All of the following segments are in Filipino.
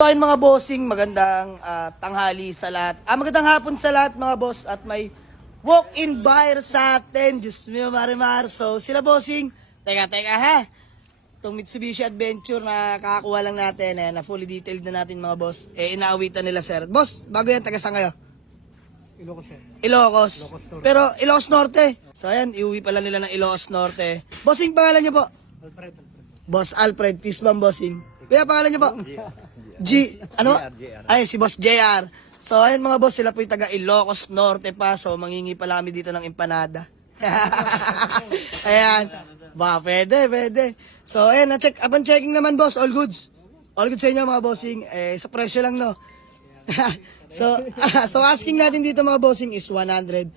Ayun mga bossing, magandang tanghali sa lahat. Magandang hapon sa lahat mga boss at may walk-in buyer sa atin. Diyos mio, marimar. So sila bossing, teka ha. Itong Mitsubishi Adventure na kakakuha lang natin, na fully detailed na natin mga boss. Inaawitan nila sir. Boss, bago yan, taga saan kayo? Ilocos sir. Ilocos. Norte. Pero Ilocos Norte. So ayan, iuwi pala nila ng Ilocos Norte. Bossing, pangalan niyo po? Alfred. Boss Alfred, peace bomb bossing. Kuya, pangalan niyo po? Ano? Ay, si Boss JR. So, ayun mga boss, sila po yung taga Ilocos Norte pa. So, mangingi pala kami dito ng empanada. Ayan. Ba, pwede. So, ayun, upon checking naman boss, all goods. All goods sa inyo mga bossing. Sa presyo lang, no? so asking natin dito mga bossing is 195.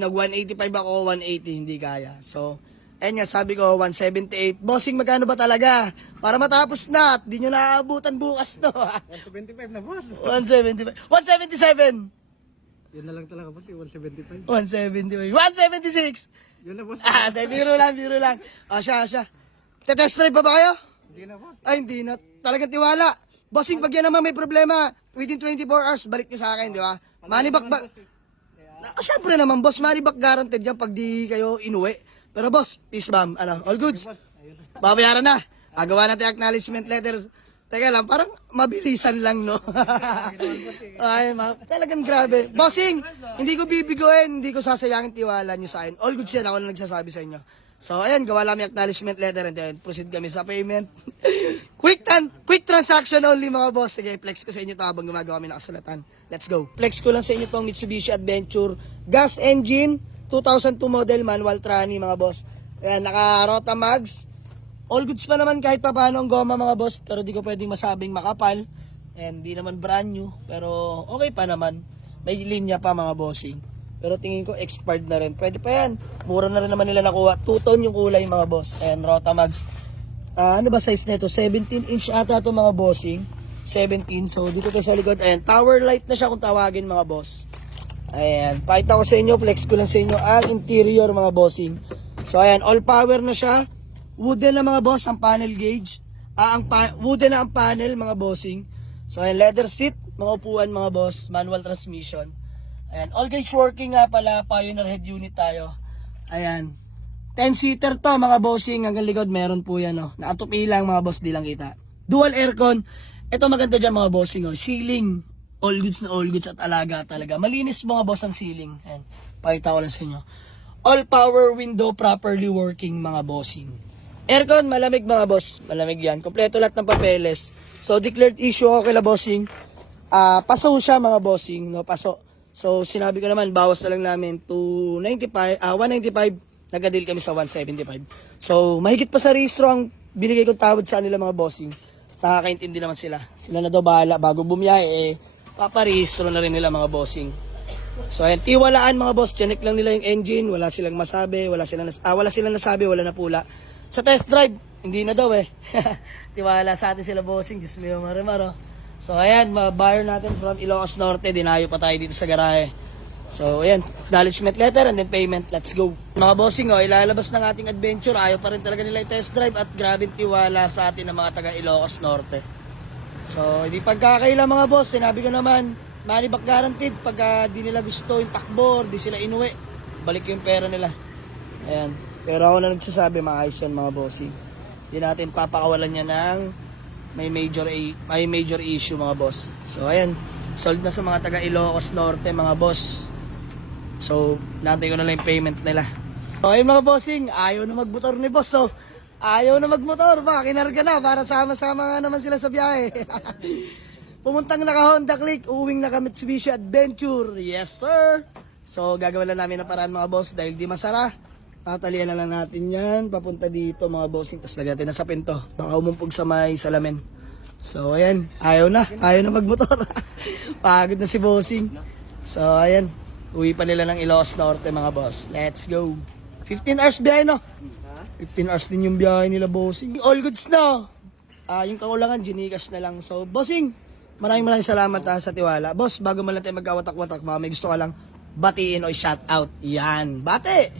Nag 185 ako, 180, hindi kaya. So, ayun nga, sabi ko, 178. Bossing, magkano ba talaga? Para matapos na, at di nyo naaabutan bukas, no? 175 na boss. 175. 177. Yun na lang talaga boss, 175. 175. 176. Yun na boss. Biro lang. Siya. Test drive pa ba kayo? Hindi na boss. Ay, hindi na. Talagang tiwala. Bossing, pag yan naman may problema, within 24 hours, balik nyo sa akin, di ba? Money back ba? Siyempre naman, boss, money back guaranteed yan pag di kayo inuwi. Pero boss, peace bomb, all goods. Babayaran na. Agawa natin acknowledgement letter. Teka lang, parang mabilisan lang, no? Ay, talagang grabe. Bossing, hindi ko bibigoin, hindi ko sasayangin tiwala niyo sa akin. All goods yan, ako na nagsasabi sa inyo. So, ayan, gawa lang acknowledgement letter and then proceed kami sa payment. quick transaction only, mga boss. Sige, flex ko sa inyo ito habang gumagawa kami ng kasulatan. Let's go. Flex ko lang sa inyo itong Mitsubishi Adventure gas engine, 2002 model, manual tranny, mga boss. Ayan, naka-rota mags. All goods pa naman kahit pa paano ang goma, mga boss. Pero di ko pwedeng masabing makapal. And di naman brand new. Pero okay pa naman. May linya pa, mga bossing. Pero tingin ko expired na rin. Pwede pa yan. Mura na rin naman nila nakuha. 2-tone yung kulay, mga boss. Ayan, rota mags. Ano ba size nito? 17 inch ata ito, mga bossing. 17. So dito tayo sa likod. Ayan, tower light na siya kung tawagin, mga boss. Ayan, pakita ko sa inyo, flex ko lang sa inyo ang interior, mga bossing. So ayan, all power na siya. Wooden na, mga boss, ang panel gauge. Wooden na ang panel, mga bossing. So ayan, leather seat, mga upuan, mga boss. Manual transmission. Ayan, all gauge working nga pala, Pioneer head unit tayo. Ayan, 10-seater to, mga bossing. Hanggang likod, meron po yan, no? Nakatupi lang, mga boss, di lang kita. Dual aircon. Ito maganda dyan, mga bossing, oh. Ceiling. All goods at alaga talaga. Malinis, mga boss, ang ceiling. Ayan, pakita ko lang sa inyo. All power window properly working, mga bossing. Aircon, malamig, mga boss. Malamig yan. Kompleto lahat ng papeles. So, declared issue ako kila bossing. Paso siya, mga bossing. No, paso. So, sinabi ko naman, bawas na lang namin to 195. Nagka-deal kami sa 175. So, mahigit pa sa registro ang binigay kong tawad sa nila, mga bossing. Nakakaintindi naman sila. Sila na daw bahala. Bago bumiyahe, paparehistro na rin nila, mga bossing. So ayan, tiwalaan, mga boss. Chinek lang nila yung engine, wala silang masabi, wala silang nasabi, wala na pula. Sa test drive, hindi na daw Tiwala sa atin sila, bossing. Diyos mo, marimaro. So ayan, mga buyer natin from Ilocos Norte, dinayo pa tayo dito sa garahe. So ayan, acknowledgement letter and then payment. Let's go. Mga bossing, ilalabas ng ating adventure. Ayaw pa rin talaga nila yung test drive at grabe tiwala sa atin ng mga taga Ilocos Norte. So, hindi pagkakaila, mga boss, sinabi ko naman, money back guaranteed. Pagka di nila gusto yung takbo, di sila inuwi, balik yung pera nila. Ayan. Pero ako na nagsasabi, maayos yan, mga bossing. Hindi natin papakawalan niya ng may major issue, mga boss. So, ayan. Sold na sa mga taga Ilocos Norte, mga boss. So, natin ko na lang yung payment nila. So, ayun, mga bossing, ayaw na magmotor ni boss. So, ayaw na magmotor ba? Kinarga na para sama-sama nga naman sila sa biyahe. Pumuntang naka Honda Click, uwing naka Mitsubishi Adventure. Yes, sir. So, gagawin lang namin na paraan, mga boss, dahil di masara. Tatalian na lang natin yan, papunta dito, mga bossing. Tapos lagyan natin na sa pinto. Baka umumpog sa may salamin. So, ayan. Ayaw na magmotor. Pagod na si bossing. So, ayan. Uwi pa nila ng Ilocos Norte, mga boss. Let's go. 15 hours biyahe, no? 15 hours din yung biyahe nila, bossing. All goods na. Yung kakulangan, Gcash na lang. So, bossing, maraming salamat sa tiwala. Boss, bago man lang tayo magkawatak-watak, may gusto ka lang batiin o shout out. Yan, bate!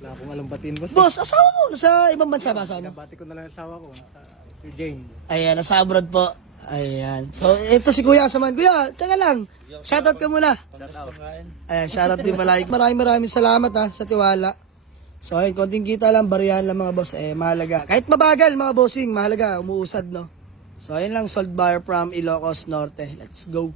Wala akong alam batiin boss. Boss, asawa mo, nasa ibang bansa ba? Bati ko na lang asawa ko. Si Jane. Ayan, nasa abroad po. Ayan. So, ito si Kuya Saman. Kuya, teka lang. Shoutout ka muna. Ayan, shoutout din pala. Maraming salamat sa tiwala. So, ayun, konting kita lang, bariyahan lang mga boss. Mahalaga. Kahit mabagal mga bossing, mahalaga, umuusad, no? So, ayun lang, Salt Bar from Ilocos Norte. Let's go.